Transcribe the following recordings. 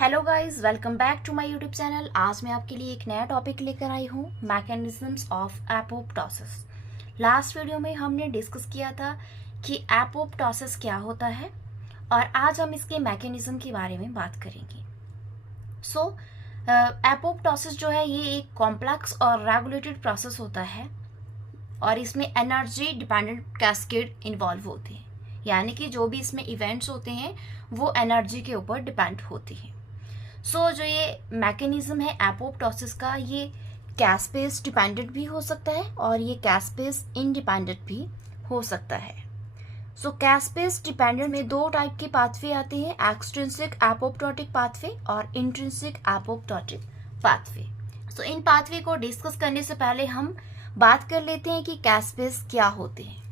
Hello guys, welcome back to my YouTube channel. आज मैं आपके लिए एक नया टॉपिक लेकर आई हूँ, mechanisms of apoptosis. Last video में हमने डिस्कस किया था कि एपोप्टोसिस क्या होता है और आज हम इसके मैकेनिज्म के बारे में बात करेंगे। एपोप्टोसिस जो है ये एक कॉम्प्लेक्स और रेगुलेटेड प्रोसेस होता है और इसमें एनर्जी डिपेंडेंट कैस्केड इन्वॉल्व होते हैं, यानी कि जो भी इसमें इवेंट्स होते हैं वो एनर्जी के ऊपर डिपेंड होते हैं। जो ये मैकेनिज्म है एपोप्टोसिस का, ये कैस्पेस डिपेंडेंट भी हो सकता है और ये कैस्पेस इंडिपेंडेंट भी हो सकता है। कैस्पेस डिपेंडेंट में दो टाइप के पाथवे आते हैं, एक्सट्रिंसिक एपोप्टोटिक पाथवे और इंट्रिंसिक एपोप्टोटिक पाथवे। इन पाथवे को डिस्कस करने से पहले हम बात कर लेते हैं कि कैस्पेस क्या होते हैं।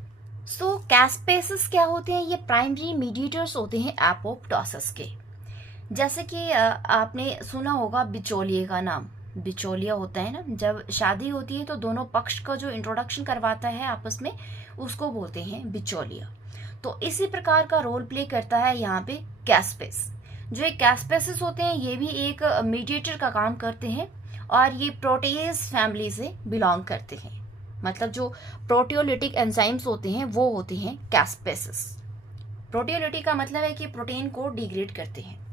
कैस्पेसेस क्या होते हैं? ये प्राइमरी मीडिएटर्स होते हैं एपोप्टोसिस के। जैसे कि आपने सुना होगा बिचौलिए का नाम। बिचौलिया होता है ना, जब शादी होती है तो दोनों पक्ष का जो इंट्रोडक्शन करवाता है आपस में, उसको बोलते हैं बिचौलिया। तो इसी प्रकार का रोल प्ले करता है यहाँ पे कैस्पेस। जो एक कैस्पेसेस होते हैं ये भी एक मीडिएटर का काम करते हैं और ये प्रोटीएज फैमिली से बिलोंग करते हैं। मतलब जो प्रोटियोलिटिक एंजाइम्स होते हैं वो होते हैं कैस्पेसेस। प्रोटियोलिटिक का मतलब है कि प्रोटीन को डिग्रेड करते हैं।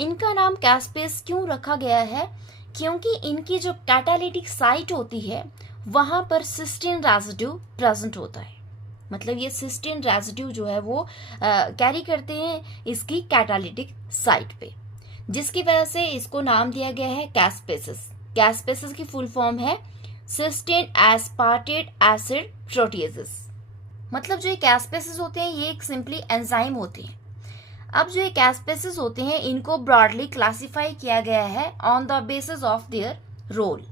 इनका नाम कैस्पेस क्यों रखा गया है? क्योंकि इनकी जो कैटालिटिक साइट होती है वहां पर सिस्टीन रेजिड्यू प्रेजेंट होता है। मतलब ये सिस्टीन रेजिड्यू जो है वो कैरी करते हैं इसकी कैटालिटिक साइट पे, जिसकी वजह से इसको नाम दिया गया है कैस्पेसेस। कैस्पेसेस की फुल फॉर्म है सिस्टीन एस्पार्टेट एसिड प्रोटीएजेस। मतलब जो ये कैस्पेसेस होते हैं ये एक सिंपली एंजाइम होते हैं। अब जो ये कैस्पेसेस होते हैं इनको ब्रॉडली क्लासिफाई किया गया है on the basis of their role.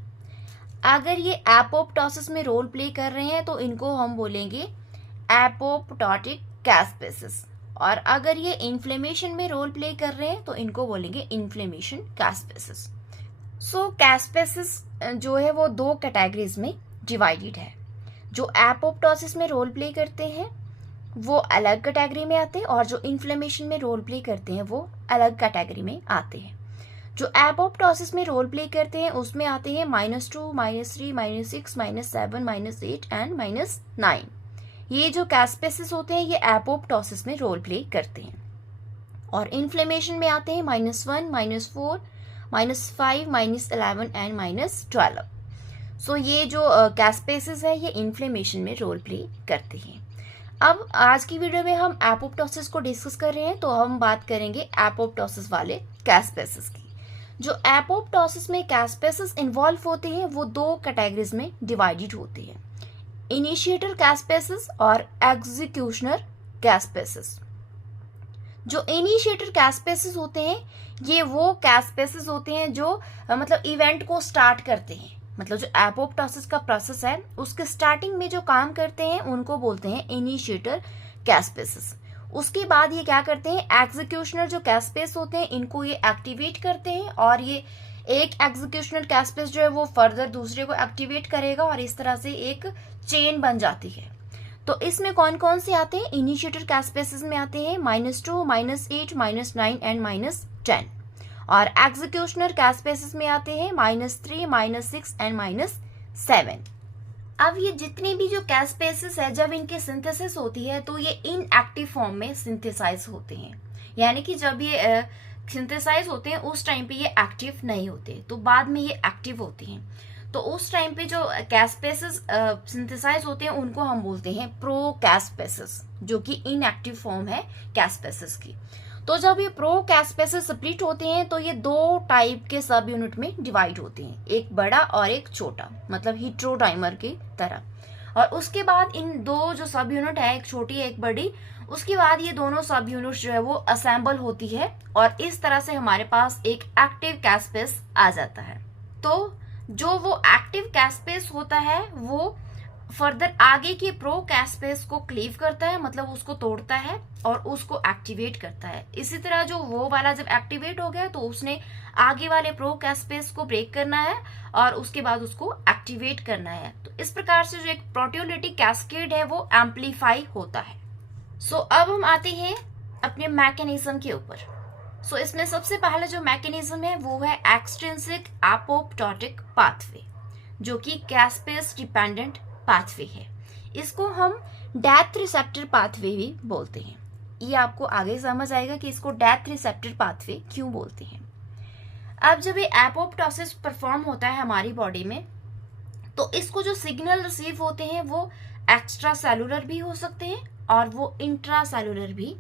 अगर ये एपोप्टोसिस में रोल प्ले कर रहे हैं तो इनको हम बोलेंगे एपोप्टोटिक कैस्पेसेस, और अगर ये इन्फ्लेमेशन में रोल प्ले कर रहे हैं तो इनको बोलेंगे इन्फ्लेमेशन कैस्पेसेस। कैस्पेसेस जो है वो दो कैटेगरीज में डिवाइडेड है। जो एपोप्टोसिस में रोल प्ले करते हैं वो अलग कैटेगरी में आते हैं और जो इन्फ्लेमेशन में रोल प्ले करते हैं वो अलग कैटेगरी में आते हैं। जो एपोप्टोसिस में रोल प्ले करते हैं उसमें आते हैं -2, -3, -6, -7, -8 एंड -9। ये जो कैस्पेसेस होते हैं ये एपोप्टोसिस में रोल प्ले करते हैं। और इन्फ्लेमेशन में आते हैं -1, -4, -5, -11 एंड -12। ये जो कैस्पेसेस है ये इन्फ्लेमेशन में रोल प्ले करते हैं। अब आज की वीडियो में हम एपोप्टोसिस को डिस्कस कर रहे हैं तो हम बात करेंगे एपोप्टोसिस वाले कैस्पेसेस की। जो एपोप्टोसिस में कैस्पेसेस इन्वॉल्व होते हैं वो दो कैटेगरीज में डिवाइडेड होते हैं, इनिशिएटर कैस्पेसेस और एग्जीक्यूशनर कैस्पेसेस। जो इनिशिएटर कैस्पेसेस होते हैं ये वो कैस्पेसेस होते हैं जो मतलब इवेंट को स्टार्ट करते हैं। मतलब जो एपोप्टोसिस का प्रोसेस है उसके स्टार्टिंग में जो काम करते हैं उनको बोलते हैं इनिशिएटर कैस्पेसेस। उसके बाद ये क्या करते हैं, एग्जीक्यूशनर जो कैस्पेस होते हैं इनको ये एक्टिवेट करते हैं और ये एक एग्जीक्यूशनर कैस्पेस जो है वो फर्दर दूसरे को एक्टिवेट करेगा और इस तरह से एक चेन बन जाती है। तो इसमें कौन कौन से आते हैं? इनिशिएटर कैस्पेसेस में आते हैं -2, -8, -9 एंड -10, और एग्जीक्यूशनर कैस्पेसेस में आते हैं -3, -6 एंड -7। अब ये जितने भी जो कैस्पेसेस है जब इनकी सिंथेसिस होती है तो ये इनएक्टिव फॉर्म में सिंथेसाइज होते हैं, यानी कि जब ये सिंथेसाइज होते हैं उस टाइम पे ये एक्टिव नहीं होते, तो बाद में ये एक्टिव होते हैं। तो उस टाइम पे जो कैस्पेसेस सिंथेसाइज होते हैं उनको हम बोलते हैं प्रो कैस्पेसेस, जो कि इनएक्टिव फॉर्म है कैस्पेसेस की। तो जब ये प्रो कैस्पेसेस स्प्लिट होते हैं तो ये दो टाइप के सब यूनिट में डिवाइड होते हैं, एक बड़ा और एक छोटा, मतलब हेटेरोडाइमर की तरह। और उसके बाद इन दो जो सब यूनिट है, एक छोटी एक बड़ी, उसके बाद ये दोनों सब यूनिट जो है वो असेंबल होती है और इस तरह से हमारे पास एक एक्टिव कैस्पेस आ जाता है। तो जो वो एक्टिव कैस्पेस होता है वो फर्दर आगे की प्रो कैस्पेस को क्लीव करता है, मतलब उसको तोड़ता है और उसको एक्टिवेट करता है। इसी तरह जो वो वाला जब एक्टिवेट हो गया तो उसने आगे वाले प्रो कैस्पेस को ब्रेक करना है और उसके बाद उसको एक्टिवेट करना है। तो इस प्रकार से जो एक प्रोटियोलिटिक कैस्केड है वो एम्पलीफाई होता है। अब हम आते हैं अपने मैकेनिज्म के ऊपर। सो इसमें सबसे पहला जो मैकेनिज्म है वो है एक्सट्रिंसिक एपोप्टोटिक पाथवे, जो कि कैस्पेस डिपेंडेंट पाथवे है। इसको हम डेथ रिसेप्टर पाथवे भी बोलते हैं। ये आपको आगे समझ आएगा कि इसको डेथ रिसेप्टर पाथवे क्यों बोलते हैं। अब जब ये एपोप्टोसिस परफॉर्म होता है हमारी बॉडी में, तो इसको जो सिग्नल रिसीव होते हैं वो एक्स्ट्रा सेलुलर भी हो सकते हैं और वो इंट्रा सेलुलर भी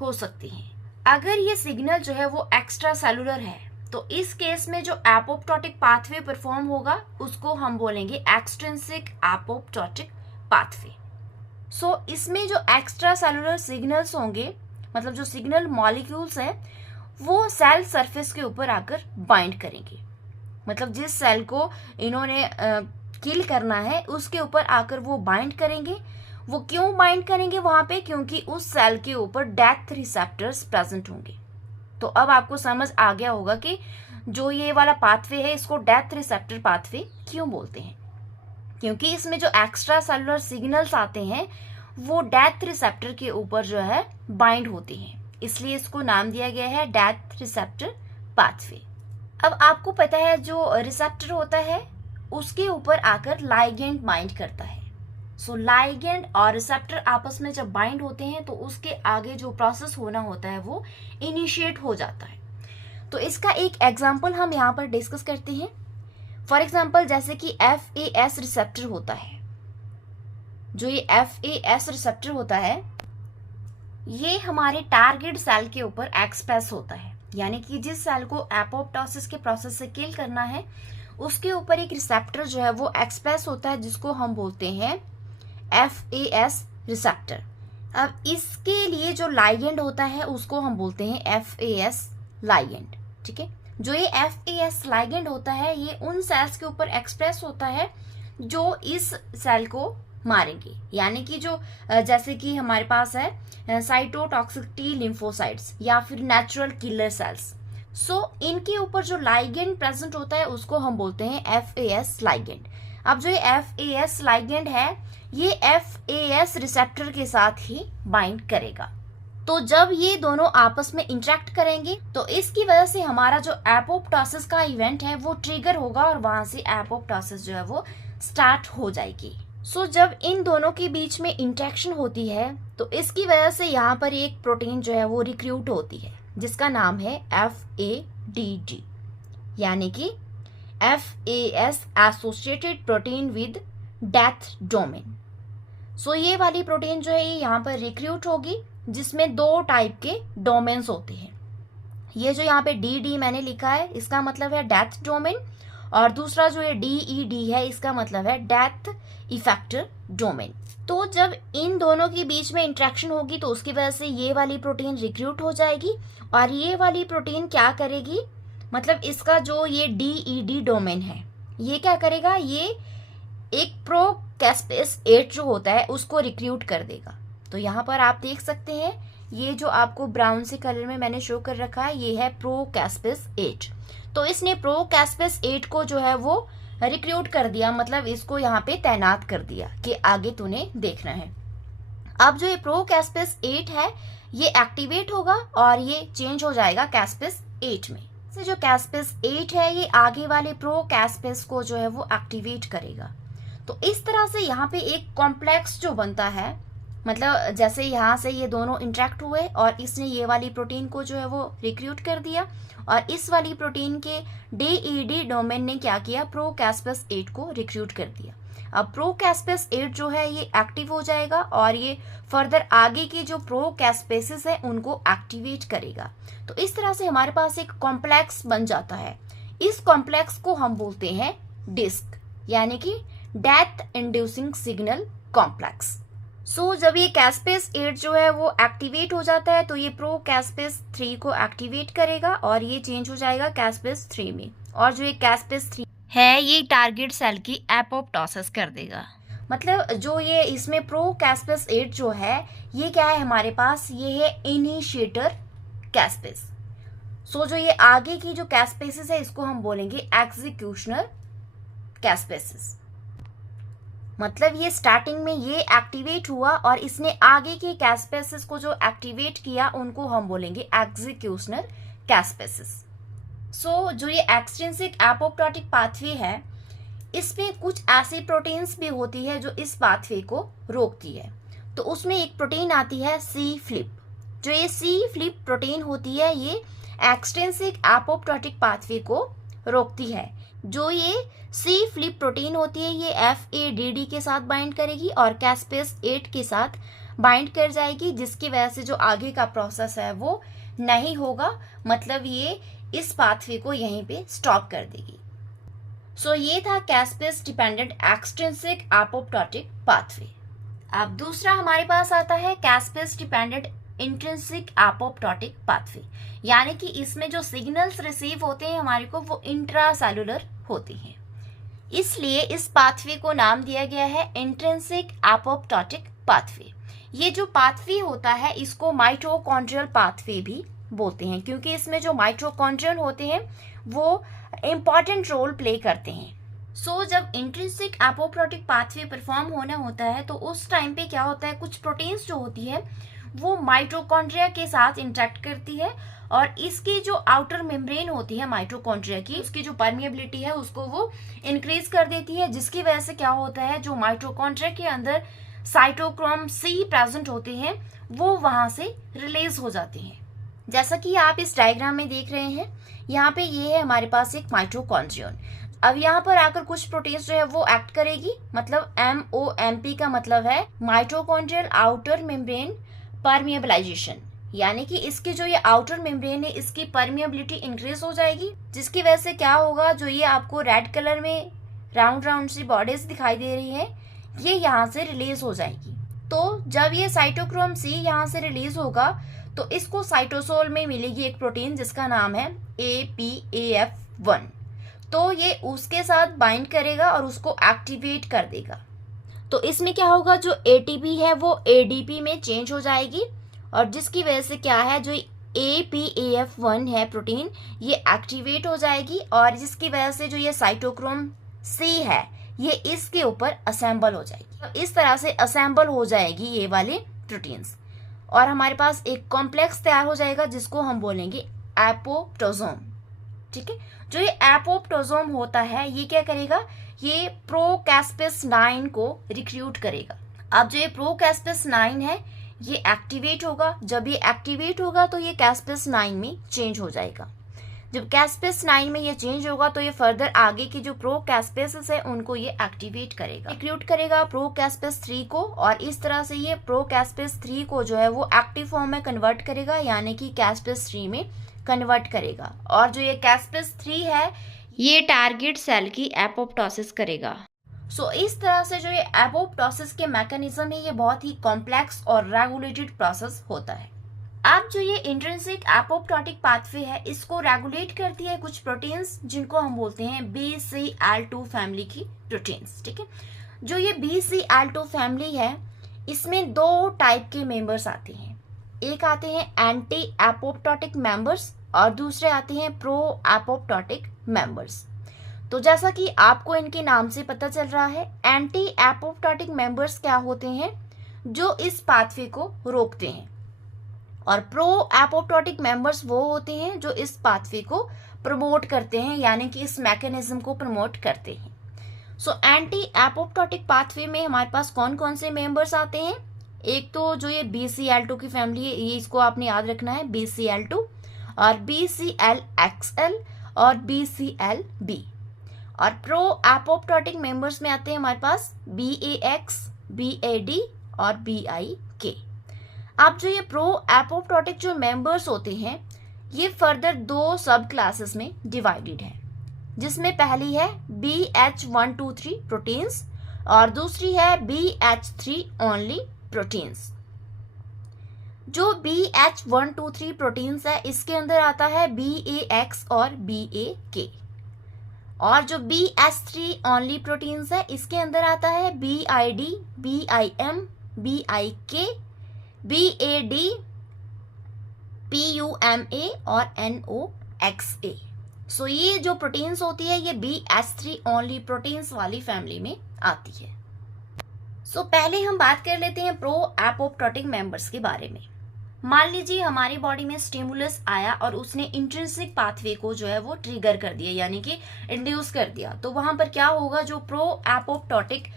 हो सकते हैं। अगर ये सिग्नल जो है वो एक्स्ट्रा सेलुलर है तो इस केस में जो एपोप्टोटिक पाथवे परफॉर्म होगा उसको हम बोलेंगे एक्सट्रिंसिक एपोप्टोटिक पाथवे। सो इसमें जो एक्स्ट्रा सेलुलर सिग्नल्स होंगे, मतलब जो सिग्नल मॉलिक्यूल्स हैं, वो सेल सरफेस के ऊपर आकर बाइंड करेंगे। मतलब जिस सेल को इन्होंने किल करना है उसके ऊपर आकर वो बाइंड करेंगे। वो क्यों बाइंड करेंगे वहां पे? क्योंकि उस सेल के ऊपर डेथ रिसेप्टर्स प्रेजेंट होंगे। तो अब आपको समझ आ गया होगा कि जो ये वाला पाथवे है इसको डेथ रिसेप्टर पाथवे क्यों बोलते हैं, क्योंकि इसमें जो एक्स्ट्रा सेलुलर सिग्नल्स आते हैं वो डेथ रिसेप्टर के ऊपर जो है बाइंड होते हैं, इसलिए इसको नाम दिया गया है डेथ रिसेप्टर पाथवे। अब आपको पता है जो रिसेप्टर होता है उसके ऊपर आकर लाइगेंड बाइंड करता है। सो लाइगेंड और रिसेप्टर आपस में जब बाइंड होते हैं तो उसके आगे जो प्रोसेस होना होता है वो इनिशिएट हो जाता है। तो इसका एक एग्जांपल हम यहाँ पर डिस्कस करते हैं। फॉर एग्जांपल जैसे कि FAS रिसेप्टर होता है। जो ये FAS रिसेप्टर होता है ये हमारे टारगेट सेल के ऊपर एक्सप्रेस होता है, यानी कि जिस सेल को एपोप्टोसिस के प्रोसेस से किल करना है उसके ऊपर एक रिसेप्टर जो है वो एक्सप्रेस होता है, जिसको हम बोलते हैं FAS रिसेप्टर। अब इसके लिए जो लाइगेंड होता है उसको हम बोलते हैं FAS लाइगेंड। ठीक है, जो ये FAS लाइगेंड होता है ये उन सेल्स के ऊपर एक्सप्रेस होता है जो इस सेल को मारेंगे, यानी कि जो जैसे कि हमारे पास है साइटोटॉक्सिक टी लिम्फोसाइट्स या फिर नेचुरल किलर सेल्स। सो इनके ऊपर जो लाइगेंड प्रेजेंट होता है उसको हम बोलते हैं FAS लाइगेंड। अब जो ये FAS लाइगेंड है ये FAS रिसेप्टर के साथ ही बाइंड करेगा। तो जब ये दोनों आपस में इंटरेक्ट करेंगे तो इसकी वजह से हमारा जो एपोप्टोसिस का इवेंट है वो ट्रिगर होगा और वहां से एपोप्टोसिस जो है वो स्टार्ट हो जाएगी। सो जब इन दोनों के बीच में इंटरेक्शन होती है तो इसकी वजह से यहाँ पर एक प्रोटीन जो है वो रिक्रूट होती है जिसका नाम है FADD, यानी कि FAS associated protein with death domain. So ये वाली प्रोटीन जो है ये यहाँ पर रिक्रूट होगी जिसमें दो टाइप के डोमेन्स होते हैं। ये जो यहाँ पे DD मैंने लिखा है इसका मतलब है डेथ डोमेन, और दूसरा जो ये DED है इसका मतलब है डेथ इफेक्टर डोमेन। तो जब इन दोनों के बीच में इंटरेक्शन होगी तो उसकी वजह से ये वाली प्रोटीन रिक्रूट हो जाएगी और ये वाली प्रोटीन क्या करेगी, मतलब इसका जो ये DED डोमेन है ये क्या करेगा, ये एक प्रोकैस्पेस 8 जो होता है उसको रिक्रूट कर देगा। तो यहाँ पर आप देख सकते हैं ये जो आपको ब्राउन से कलर में मैंने शो कर रखा है ये है प्रोकैस्पेस 8। तो इसने प्रोकैस्पेस 8 को जो है वो रिक्रूट कर दिया, मतलब इसको यहाँ पे तैनात कर दिया कि आगे तूने देखना है। अब जो ये प्रोकैस्पेस 8 है ये एक्टिवेट होगा और ये चेंज हो जाएगा कैस्पेस 8 में। से जो कैस्पेस 8 है ये आगे वाले प्रोकैस्पेस को जो है वो एक्टिवेट करेगा। तो इस तरह से यहाँ पे एक कॉम्प्लेक्स जो बनता है, मतलब जैसे यहाँ से ये दोनों इंटरेक्ट हुए और इसने ये वाली प्रोटीन को जो है वो रिक्रूट कर दिया और इस वाली प्रोटीन के DED डोमेन ने क्या किया, प्रोकैस्पेस 8 को रिक्रूट कर दिया। अब प्रोकैस्पेस 8 जो है ये एक्टिव हो जाएगा और ये फर्दर आगे के जो प्रोकैस्पेसिस है उनको एक्टिवेट करेगा। तो इस तरह से हमारे पास एक कॉम्प्लेक्स बन जाता है। इस कॉम्प्लेक्स को हम बोलते हैं डिस्क, यानी कि डेथ इंड्यूसिंग सिग्नल कॉम्प्लेक्स। सो जब ये कैस्पेस 8 जो है वो एक्टिवेट हो जाता है तो ये प्रोकैस्पेस 3 को एक्टिवेट करेगा और ये चेंज हो जाएगा कैस्पेस 3 में, और जो ये कैस्पेस 3 है ये टारगेट सेल की एपोप्टोसिस कर देगा। मतलब जो ये इसमें प्रोकैस्पेस 8 जो है ये क्या है हमारे पास, ये है इनिशिएटर कैस्पेस। सो जो ये आगे की जो कैस्पेसिस है इसको हम बोलेंगे एग्जीक्यूशनर कैस्पेसिस। मतलब ये स्टार्टिंग में ये एक्टिवेट हुआ और इसने आगे के कैस्पेसिस को जो एक्टिवेट किया उनको हम बोलेंगे एग्जीक्यूशनर कैस्पेसिस। सो जो ये एक्सट्रिंसिक एपोप्टोटिक पाथवे है, इसमें कुछ ऐसी प्रोटीन्स भी होती है जो इस पाथवे को रोकती है। तो उसमें एक प्रोटीन आती है सी फ्लिप। जो ये सी फ्लिप प्रोटीन होती है, ये एक्सट्रिंसिक एपोप्टोटिक पाथवे को रोकती है। जो ये सी फ्लिप प्रोटीन होती है, ये FADD के साथ बाइंड करेगी और कैस्पेस 8 के साथ बाइंड कर जाएगी, जिसकी वजह से जो आगे का प्रोसेस है वो नहीं होगा, मतलब ये इस पाथवे को यहीं पे स्टॉप कर देगी। सो ये था कैस्पेस डिपेंडेंट एक्सट्रिंसिक एपोप्टोटिक पाथवे। अब दूसरा हमारे पास आता है कैस्पेस डिपेंडेंट इंट्रिंसिक एपोप्टोटिक पाथवे, यानी कि इसमें जो सिग्नल्स रिसीव होते हैं हमारे को वो इंट्रासेलुलर होते हैं, इसलिए इस पाथवे को नाम दिया गया है इंट्रिंसिक एपोप्टोटिक पाथवे। ये जो पाथवे होता है इसको माइटोकॉन्ड्रियल पाथवे भी बोलते हैं, क्योंकि इसमें जो माइटोकॉन्ड्रियल होते हैं वो इम्पॉर्टेंट रोल प्ले करते हैं। सो जब इंट्रिंसिक एपोप्टोटिक पाथवे परफॉर्म होना होता है तो उस टाइम पे क्या होता है, कुछ प्रोटीन्स जो होती है वो माइटोकॉन्ड्रिया के साथ इंटरेक्ट करती है और इसकी जो आउटर मेम्ब्रेन होती है माइटोकॉन्ड्रिया की, उसकी जो परमिएबिलिटी है उसको वो इंक्रीज कर देती है, जिसकी वजह से क्या होता है, जो माइटोकॉन्ड्रिया के अंदर साइटोक्रोम C प्रेजेंट होते हैं वो वहां से रिलीज हो जाते हैं। जैसा कि आप इस डायग्राम में देख रहे हैं, यहाँ पे ये है हमारे पास एक माइटोकॉन्ड्रियन। अब यहाँ पर आकर कुछ प्रोटीन्स जो है वो एक्ट करेगी, मतलब MOMP का मतलब है माइटोकॉन्ड्रियल आउटर मेम्ब्रेन परमिएबलाइजेशन, यानी कि इसकी जो ये आउटर मेम्ब्रेन है इसकी परमिएबिलिटी इंक्रीज हो जाएगी, जिसकी वजह से क्या होगा, जो ये आपको रेड कलर में राउंड राउंड सी बॉडीज दिखाई दे रही है ये यहाँ से रिलीज हो जाएगी। तो जब ये साइटोक्रोम C यहाँ से रिलीज होगा तो इसको साइटोसोल में मिलेगी एक प्रोटीन जिसका नाम है APAF1। तो ये उसके साथ बाइंड करेगा और उसको एक्टिवेट कर देगा। तो इसमें क्या होगा, जो ATP है वो ADP में चेंज हो जाएगी और जिसकी वजह से क्या है, जो APAF1 है प्रोटीन ये एक्टिवेट हो जाएगी और जिसकी वजह से जो ये साइटोक्रोम C है ये इसके ऊपर असेंबल हो जाएगी। तो इस तरह से असेंबल हो जाएगी ये वाले प्रोटीन्स और हमारे पास एक कॉम्प्लेक्स तैयार हो जाएगा जिसको हम बोलेंगे एपोप्टोसोम। ठीक है, जो ये एपोप्टोसोम होता है ये क्या करेगा, ये प्रोकैस्पेस 9 को रिक्रूट करेगा। अब जो ये प्रोकैस्पेस 9 है ये एक्टिवेट होगा, जब ये एक्टिवेट होगा तो ये कैस्पेस 9 में चेंज हो जाएगा। जब कैस्पेस 9 में ये चेंज होगा तो ये फर्दर आगे की जो प्रोकैस्पेसेस है उनको ये एक्टिवेट करेगा, रिक्रूट करेगा प्रोकैस्पेस 3 को और इस तरह से ये प्रोकैस्पेस 3 को जो है वो एक्टिव फॉर्म में कन्वर्ट करेगा, यानी कि कैस्पेस 3 में कन्वर्ट करेगा। और जो ये कैस्पेस 3 है ये टारगेट सेल की एपोप्टोसिस करेगा। सो इस तरह से जो ये एपोप्टोसिस के मैकेनिज्म है ये बहुत ही कॉम्प्लेक्स और रेगुलेटेड प्रोसेस होता है। अब जो ये इंट्रिंसिक एपोप्टोटिक पाथवे है इसको रेगुलेट करती है कुछ प्रोटीन्स जिनको हम बोलते हैं BCL2 फैमिली की प्रोटीन्स। ठीक है, जो ये BCL2 फैमिली है इसमें दो टाइप के मेंबर्स आते हैं, एक आते हैं एंटी एपोप्टोटिक मेंबर्स और दूसरे आते हैं प्रो एपोप्टोटिक मेंबर्स। तो जैसा कि आपको इनके नाम से पता चल रहा है, एंटी एपोप्टोटिक मेंबर्स क्या होते हैं, जो इस पाथवे को रोकते हैं और प्रो एपोप्टोटिक मेंबर्स वो होते हैं जो इस पाथवे को प्रमोट करते हैं, यानी कि इस मैकेनिज्म को प्रमोट करते हैं। सो एंटी एपोप्टोटिक पाथवे में हमारे पास कौन कौन से मेंबर्स आते हैं, एक तो जो ये BCL2 की फैमिली है ये इसको आपने याद रखना है, BCL2 और BCLXL और BCLB। और प्रो एपोप्टोटिक मेंबर्स में आते हैं हमारे पास BAX, BAD और BIK। अब जो ये प्रो एपोप्टोटिक जो मेंबर्स होते हैं ये फर्दर दो सब क्लासेस में डिवाइडेड है, जिसमें पहली है BH123 प्रोटीन्स और दूसरी है BH3 ओनली प्रोटीन्स। जो BH123 प्रोटीन्स है इसके अंदर आता है BAX और BAK और जो BH3 ओनली प्रोटीन्स है इसके अंदर आता है BID, BIM, BIK, BAD, PUMA और NOXA। सो ये जो प्रोटीन्स होती है ये BH3 ओनली प्रोटीन्स वाली फैमिली में आती है। सो पहले हम बात कर लेते हैं प्रो एपोप्टोटिक मेंबर्स के बारे में। मान लीजिए हमारी बॉडी में स्टिमुलस आया और उसने इंट्रिंसिक पाथवे को जो है वो ट्रिगर कर दिया, यानी कि इंड्यूस कर दिया। तो वहां पर क्या होगा, जो प्रो एपोप्टोटिक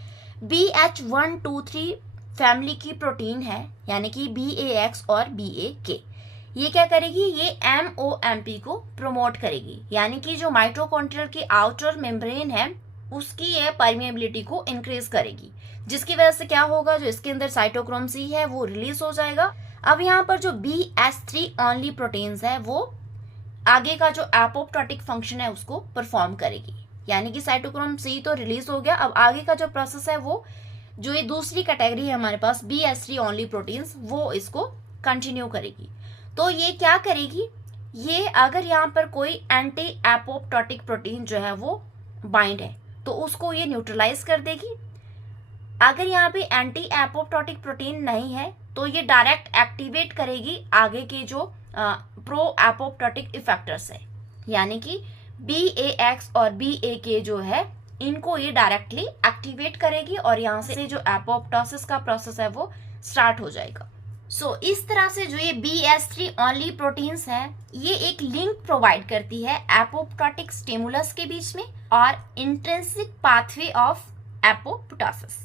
BH123 फैमिली की प्रोटीन है, यानी कि BAX और BAK, ये क्या करेगी, ये MOMP को प्रमोट करेगी, यानी कि जो माइटोकॉन्ड्रियल की आउटर मेम्ब्रेन है उसकी ये परमिएबिलिटी को इंक्रीज करेगी, जिसकी वजह से क्या होगा, जो इसके अंदर साइटोक्रोम C है वो रिलीज हो जाएगा। अब यहाँ पर जो BH3 ओनली प्रोटीन्स है वो आगे का जो एपोप्टोटिक फंक्शन है उसको परफॉर्म करेगी, यानी कि साइटोक्रोम C तो रिलीज हो गया। अब आगे का जो प्रोसेस है वो, जो ये दूसरी कैटेगरी है हमारे पास BH3 ओनली प्रोटीन्स, वो इसको कंटिन्यू करेगी। तो ये क्या करेगी, ये अगर यहाँ पर कोई एंटी एपोप्टोटिक प्रोटीन जो है वो बाइंड है तो उसको ये न्यूट्रलाइज कर देगी। अगर यहाँ पे एंटी एपोप्टोटिक प्रोटीन नहीं है तो ये डायरेक्ट एक्टिवेट करेगी आगे के जो प्रो एपोप्टोटिक इफेक्टर्स है, यानी कि BAX और BAK जो है इनको ये डायरेक्टली एक्टिवेट करेगी और यहाँ से जो एपोप्टोसिस का प्रोसेस है वो स्टार्ट हो जाएगा। सो इस तरह से जो ये BH3 ओनली प्रोटीन्स है ये एक लिंक प्रोवाइड करती है एपोप्टोटिक स्टिमुलस के बीच में और इंट्रिंसिक पाथवे ऑफ एपोप्टोसिस।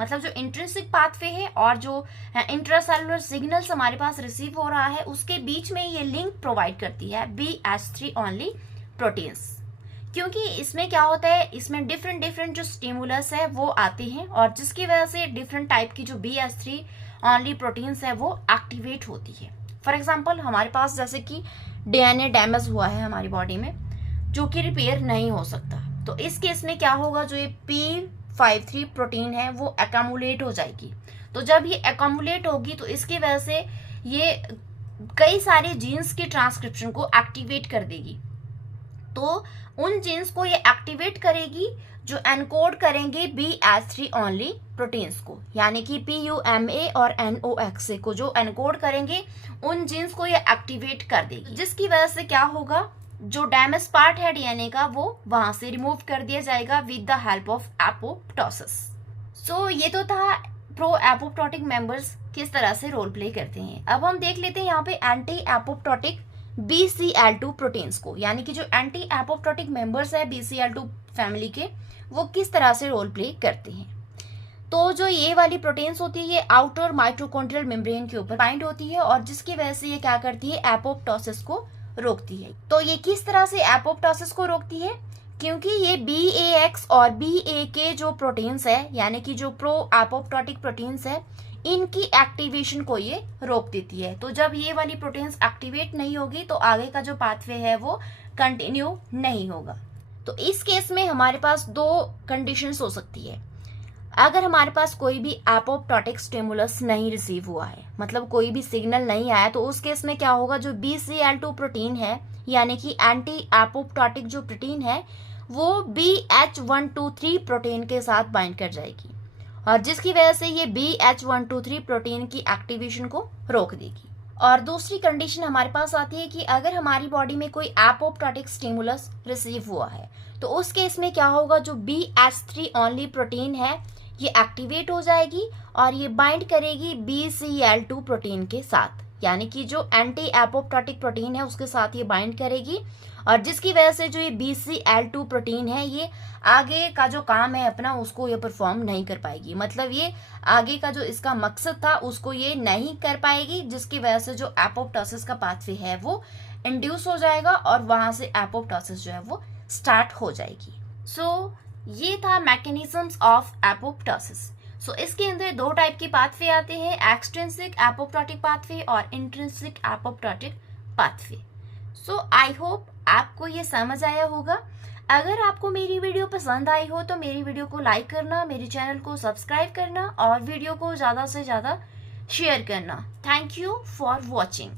मतलब जो इंट्रिंसिक पाथवे है और जो इंट्रासेलुलर सिग्नल्स हमारे पास रिसीव हो रहा है उसके बीच में ये लिंक प्रोवाइड करती है BH3 ओनली प्रोटीन्स। क्योंकि इसमें क्या होता है, इसमें डिफरेंट जो स्टिमुलस है वो आते हैं और जिसकी वजह से डिफरेंट टाइप की जो BH3 ओनली प्रोटीन्स है वो एक्टिवेट होती है। फॉर एग्जांपल हमारे पास जैसे कि DNA डैमेज हुआ है हमारी बॉडी में जो कि रिपेयर नहीं हो सकता, तो इस केस में क्या होगा, जो ये P53 प्रोटीन है वो एक्यूमुलेट हो जाएगी। तो जब ये एक्यूमुलेट होगी तो इसकी वजह से ये कई सारे जीन्स की ट्रांसक्रिप्शन को एक्टिवेट कर देगी। तो उन जीन्स को ये एक्टिवेट करेगी जो एनकोड करेंगे BH3 ओनली प्रोटीन्स को, यानी कि PUMA और NOXA को जो एनकोड करेंगे उन जीन्स को ये एक्टिवेट कर देगी, जिसकी वजह से क्या होगा, जो डैमेज पार्ट है DNA का वो वहां से रिमूव कर दिया जाएगा with the help of apoptosis. So ये तो था प्रो एपोप्टोटिक मेंबर्स किस तरह से रोल प्ले करते हैं। अब हम देख लेते हैं यहाँ पे एंटी एपोप्टोटिक BCL2 प्रोटीन्स को, यानी कि जो एंटी एपोप्टोटिक मेंबर्स है BCL2 फैमिली के वो किस तरह से रोल प्ले करते हैं। तो जो ये वाली प्रोटीन्स होती है ये आउटर माइटोकॉन्ड्रियल मेम्ब्रेन के ऊपर बाइंड होती है और जिसकी वजह से ये क्या करती है, एपोप्टोसिस को रोकती है। तो ये किस तरह से एपोप्टोसिस को रोकती है, क्योंकि ये BAX और BAK जो प्रोटीन्स है, यानी कि जो प्रो एपोप्टोटिक प्रोटीन्स है, इनकी एक्टिवेशन को ये रोक देती है। तो जब ये वाली प्रोटीन्स एक्टिवेट नहीं होगी तो आगे का जो पाथवे है वो कंटिन्यू नहीं होगा। तो इस केस में हमारे पास दो कंडीशंस हो सकती है। अगर हमारे पास कोई भी एपोप्टोटिक स्टिमुलस नहीं रिसीव हुआ है, मतलब कोई भी सिग्नल नहीं आया, तो उस केस में क्या होगा, जो BCL2 प्रोटीन है यानी कि एंटी एपोप्टोटिक जो प्रोटीन है वो BH123 प्रोटीन के साथ बाइंड कर जाएगी और जिसकी वजह से ये BH123 प्रोटीन की एक्टिवेशन को रोक देगी। और दूसरी कंडीशन हमारे पास आती है कि अगर हमारी बॉडी में कोई एपोप्टोटिक स्टिमुलस रिसीव हुआ है तो उस केस में क्या होगा, जो BH3 ओनली प्रोटीन है ये एक्टिवेट हो जाएगी और ये बाइंड करेगी BCL2 प्रोटीन के साथ, यानी कि जो एंटी एपोप्टोटिक प्रोटीन है उसके साथ ये बाइंड करेगी और जिसकी वजह से जो ये BCL2 प्रोटीन है ये आगे का जो काम है अपना उसको ये परफॉर्म नहीं कर पाएगी। मतलब ये आगे का जो इसका मकसद था उसको ये नहीं कर पाएगी, जिसकी वजह से जो एपोप्टोसिस का पाथवे है वो इंड्यूस हो जाएगा और वहां से एपोप्टोसिस जो है वो स्टार्ट हो जाएगी। सो ये था मैकेनिज्म्स ऑफ एपोप्टोसिस। सो इसके अंदर दो टाइप के पाथवे आते हैं, एक्सट्रिंसिक एपोप्टोटिक पाथवे और intrinsic apoptotic pathway. So I hope आपको ये समझ आया होगा। अगर आपको मेरी वीडियो पसंद आई हो तो मेरी वीडियो को लाइक करना, मेरे चैनल को सब्सक्राइब करना और वीडियो को ज़्यादा से ज़्यादा शेयर करना। Thank you for watching.